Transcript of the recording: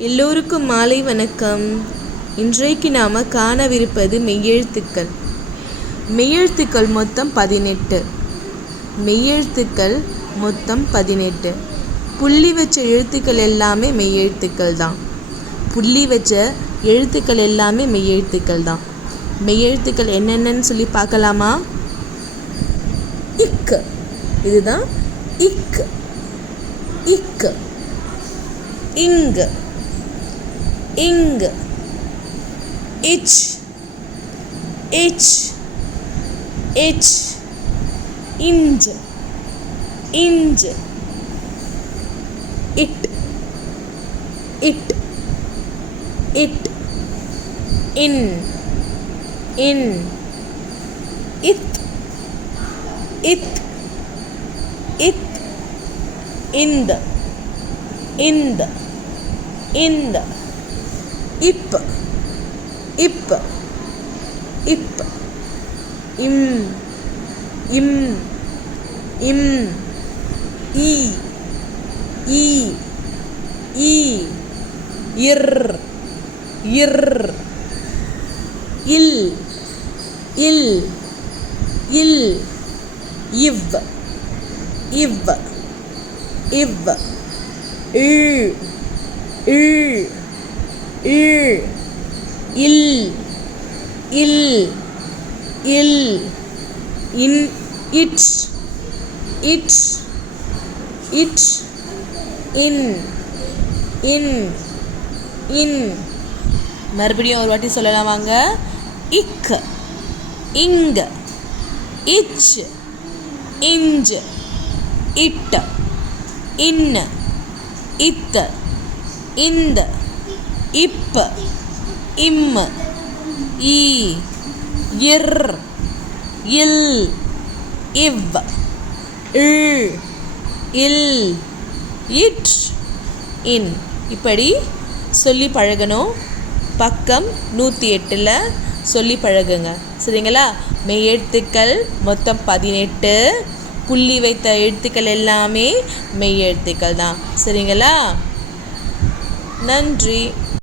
எல்லோருக்கும் மாலை வணக்கம். இன்றைக்கு நாம் காணவிருப்பது மெய்யெழுத்துக்கள். மெய்யெழுத்துக்கள் மொத்தம் 18. மெய்யெழுத்துக்கள் மொத்தம் 18. புள்ளி வச்ச எழுத்துக்கள் எல்லாமே மெய்யெழுத்துக்கள் தான். புள்ளி வச்ச எழுத்துக்கள் எல்லாமே மெய்யெழுத்துக்கள் தான். மெய்யெழுத்துக்கள் என்னென்னு சொல்லி பார்க்கலாமா? இக்கு, இதுதான் இக்கு. இக்கு, இங்கு, இங்கு, இச், இச், இச், இஞ்சு, இஞ்சு, இட், இட், இட், இன், இன், இத், இத், இத், இந்த, இந்த, இந்த, இப்ப, இப்ப, இப்ப, இம், இம், இம், ஈ, ஈ, ஈ, இர், இர், இல், இல், இல், இவ், இவ், இவ், இழ், இழ், இழ், இல், இல், இல், இன், இட், இட், இட், இன், இன், இன். மறுபடியும் ஒரு வாட்டி சொல்லலாம் வாங்க. இக், இங்க, இச், இஞ்ச, இட்ட, இன்ன, இத்த, இந்த, இப்ப, இம், ஈ, இர், இல், இவ், இழ், இல், இட், இன். இப்படி சொல்லி பழகணும். பக்கம் 108 சொல்லி பழகுங்க. சரிங்களா? மெய்யெழுத்துக்கள் மொத்தம் 18. புள்ளி வைத்த எழுத்துக்கள் எல்லாமே மெய்யெழுத்துக்கள் தான். சரிங்களா? நன்றி.